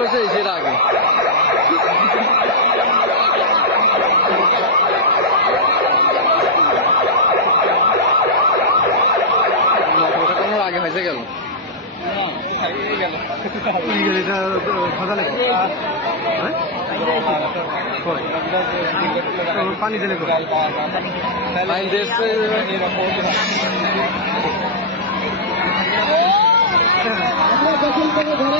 হয়েছে সেটা আগে। আগে হয়েছে গেল। পানি দিলে পানি দেশে দখল করে ধরে